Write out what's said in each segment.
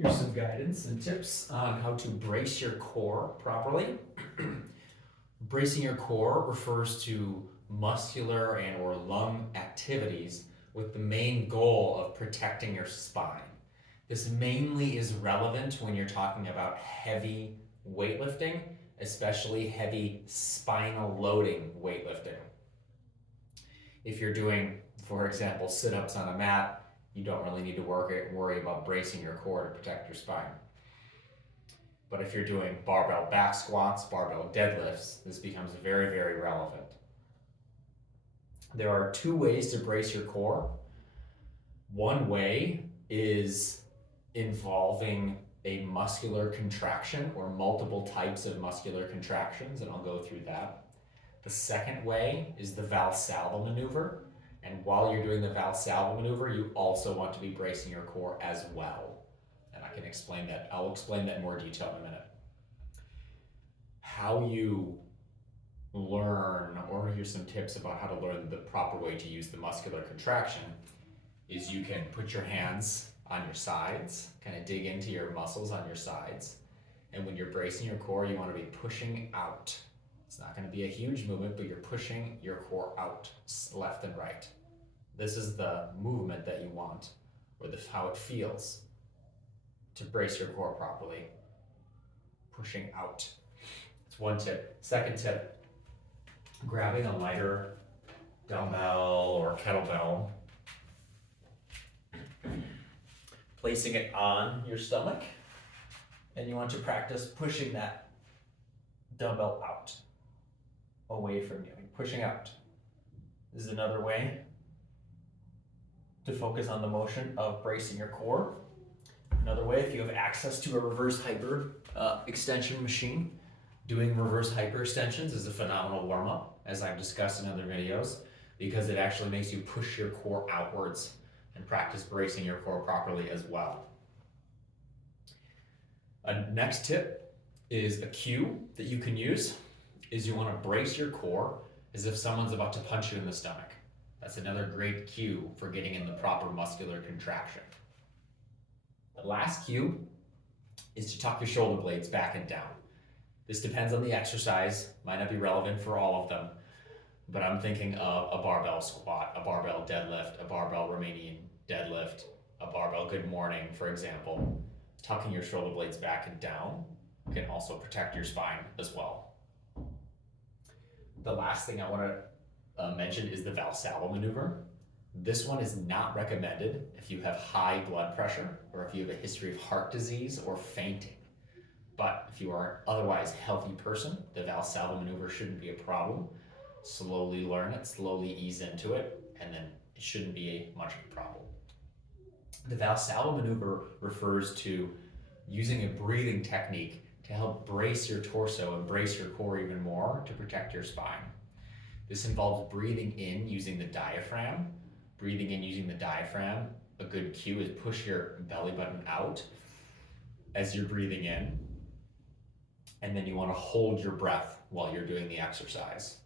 Here's some guidance and tips on how to brace your core properly. Bracing your core refers to muscular and or lung activities with the main goal of protecting your spine. This mainly is relevant when you're talking about heavy weightlifting, especially heavy spinal loading weightlifting. If you're doing, for example, sit-ups on a mat, you don't really need to worry about bracing your core to protect your spine. But if you're doing barbell back squats, barbell deadlifts, this becomes very, very relevant. There are two ways to brace your core. One way is involving a muscular contraction or multiple types of muscular contractions, and I'll go through that. The second way is the Valsalva maneuver. And while you're doing the Valsalva maneuver, you also want to be bracing your core as well. And I can explain that. I'll explain that in more detail in a minute. How you learn, or here's some tips about how to learn the proper way to use the muscular contraction, is you can put your hands on your sides, kind of dig into your muscles on your sides. And when you're bracing your core, you want to be pushing out. It's not going to be a huge movement, but you're pushing your core out left and right. This is the movement that you want, or how it feels to brace your core properly. Pushing out. That's one tip. Second tip, grabbing a lighter dumbbell or kettlebell, placing it on your stomach, and you want to practice pushing that dumbbell out, away from you, pushing out. This is another way to focus on the motion of bracing your core. Another way, if you have access to a reverse hyper extension machine, doing reverse hyperextensions is a phenomenal warm-up, as I've discussed in other videos, because it actually makes you push your core outwards and practice bracing your core properly as well. A next tip is a cue that you can use is you want to brace your core as if someone's about to punch you in the stomach. That's another great cue for getting in the proper muscular contraction. The last cue is to tuck your shoulder blades back and down. This depends on the exercise, might not be relevant for all of them, but I'm thinking of a barbell squat, a barbell deadlift, a barbell Romanian deadlift, a barbell good morning, for example. Tucking your shoulder blades back and down can also protect your spine as well. The last thing I want to mention is the Valsalva maneuver. This one is not recommended if you have high blood pressure or if you have a history of heart disease or fainting. But if you are an otherwise healthy person, the Valsalva maneuver shouldn't be a problem. Slowly learn it, slowly ease into it, and then it shouldn't be much of a problem. The Valsalva maneuver refers to using a breathing technique to help brace your torso and brace your core even more to protect your spine. This involves breathing in using the diaphragm. Breathing in using the diaphragm, a good cue is push your belly button out as you're breathing in. And then you want to hold your breath while you're doing the exercise.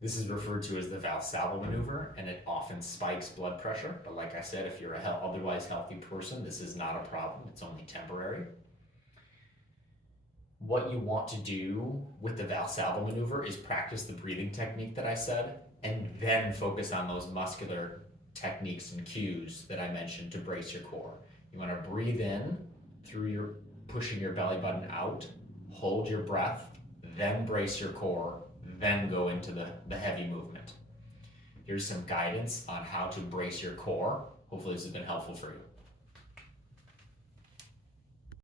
This is referred to as the Valsalva maneuver, and it often spikes blood pressure. But like I said, if you're an otherwise healthy person, this is not a problem. It's only temporary. What you want to do with the Valsalva maneuver is practice the breathing technique that I said, and then focus on those muscular techniques and cues that I mentioned to brace your core. You want to breathe in through your pushing your belly button out, hold your breath, then brace your core, then go into the heavy movement. Here's some guidance on how to brace your core. Hopefully this has been helpful for you.